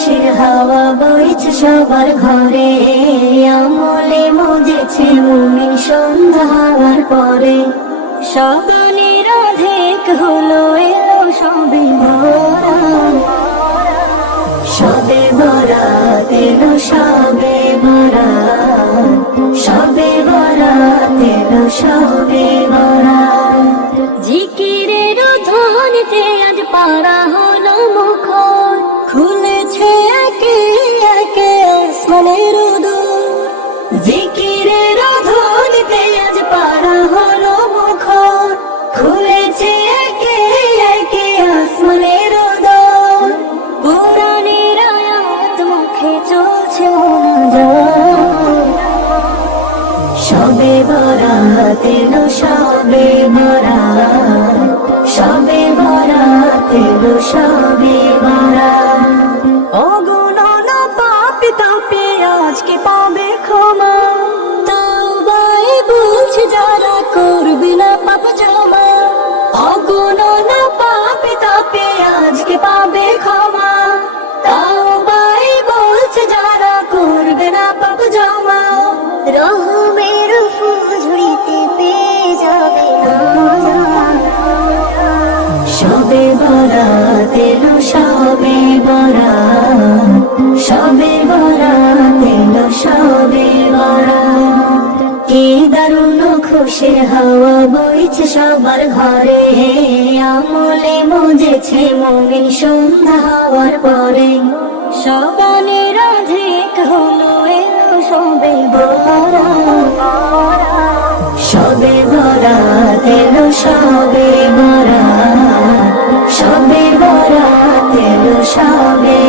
খুশির হাওয়া বইছে সবার ঘরে, আমলে মজেছে মুমিন সন্ধ্যা হওয়ার পরে। সবানের অধেক হলো এলো সবে বরাত, সবে বরাত এলো সবে বরাত, সবে বরাত এলো সবে বরাত। জিকিরের ধ্বনিতে আজ পারা হলো মুখর, খুলেছে একে একে আসমানের দোর। জিকিরের ধ্বনিতে আজ পারা হলো মুখর, খুলেছে একে একে আসমানের দোর। কোরআনের আয়াত মুখে চলছে মোনাজাত, সবে বরাত এলো সবে বরাত, সবে বরাত এলো সবে বরাত। অগণনা পাপী তাপে আজকে পাবে ক্ষমা, তাওবায় বলছে যারা করবে না পাপ জমা। অগণনা পাপী তাপে আজকে পাবে ক্ষমা, তাওবায় বলছে যারা করবে না পাপ জমা। রহমের ফুলঝুড়িতে পেয়ে যাবে নাজাত, সবে বরাত এলো সবে বরাত, সবে বরাত এলো সবে বরাত। কি দারুণ খুশির হাওয়া বইছে সবার ঘরে, আমলে মজেছে মুমিন সন্ধ্যা হওয়ার পরে। সবানের অধেক হলো এলো সবে বরাত, সবে বরাত এলো সবে বরাত, সবে বরাত এলো সবে